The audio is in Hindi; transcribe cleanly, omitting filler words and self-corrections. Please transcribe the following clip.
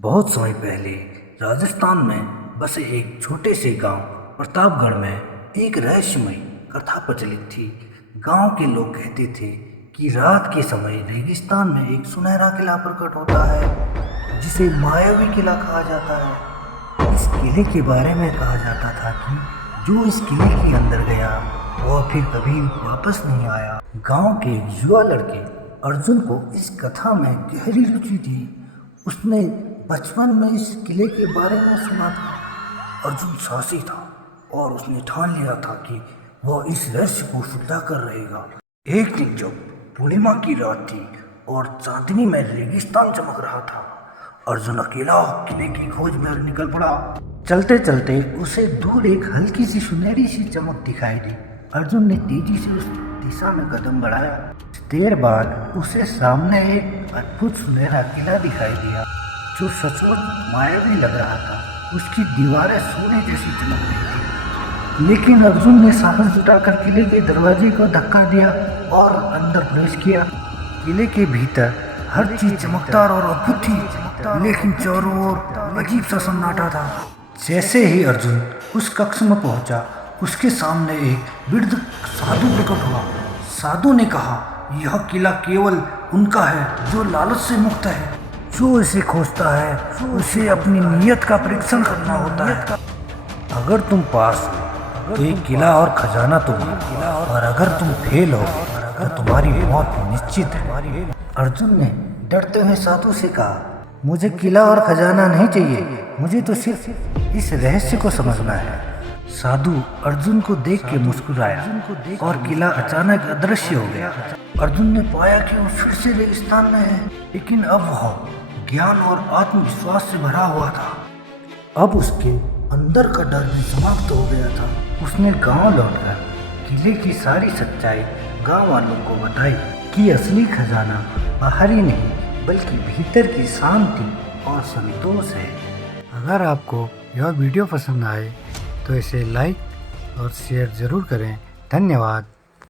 बहुत समय पहले राजस्थान में बसे एक छोटे से गांव प्रतापगढ़ में एक रहस्यमयी कथा प्रचलित थी। गांव के लोग कहते थे कि रात के समय रेगिस्तान में एक सुनहरा किला प्रकट होता है जिसे मायावी किला कहा जाता है। इस किले के बारे में कहा जाता था कि जो इस किले के अंदर गया वह फिर कभी वापस नहीं आया। गांव के युवा लड़के अर्जुन को इस कथा में गहरी रुचि थी। उसने बचपन में इस किले के बारे में सुना था। अर्जुन साहसी था और उसने ठान लिया था कि वह इस रहस्य को सुलझा कर रहेगा। एक दिन जब पूर्णिमा की रात थी और चांदनी में रेगिस्तान चमक रहा था, अर्जुन अकेला किले की खोज में निकल पड़ा। चलते चलते उसे दूर एक हल्की सी सुनहरी सी चमक दिखाई दी। अर्जुन ने तेजी से उस दिशा में कदम बढ़ाया। देर बाद उसे सामने एक अद्भुत सुनहरा किला दिखाई दिया जो सचमुच मायावी लग रहा था। उसकी दीवारें सोने जैसी चमक रही थी। लेकिन अर्जुन ने साहस जुटाकर किले के दरवाजे को धक्का दिया और अंदर प्रवेश किया। किले के भीतर हर चीज चमकदार और अद्भुत थी, लेकिन चारों ओर अजीब सा सन्नाटा था। जैसे ही अर्जुन उस कक्ष में पहुंचा, उसके सामने एक वृद्ध साधु प्रकट हुआ। साधु ने कहा, यह किला केवल उनका है जो लालच से मुक्त है। जो इसे खोजता है उसे अपनी नीयत का परीक्षण करना होता है। अगर तुम पास हो तो ये किला और खजाना तुम्हारा, और अगर तुम फेल हो तो तुम्हारी मौत निश्चित है। अर्जुन ने डरते हुए साधु से कहा, मुझे किला और खजाना नहीं चाहिए, मुझे तो सिर्फ इस रहस्य को समझना है। साधु अर्जुन को देख के मुस्कुराया और किला अचानक अदृश्य हो गया। अर्जुन ने पाया कि वो फिर से रेगिस्तान में है, लेकिन अब वह ज्ञान और आत्मविश्वास से भरा हुआ था। अब उसके अंदर का डर भी समाप्त हो गया था। उसने गांव लौटकर किले की सारी सच्चाई गांव वालों को बताई कि असली खजाना बाहरी नहीं बल्कि भीतर की शांति और संतोष है। अगर आपको यह वीडियो पसंद आए तो इसे लाइक और शेयर ज़रूर करें। धन्यवाद।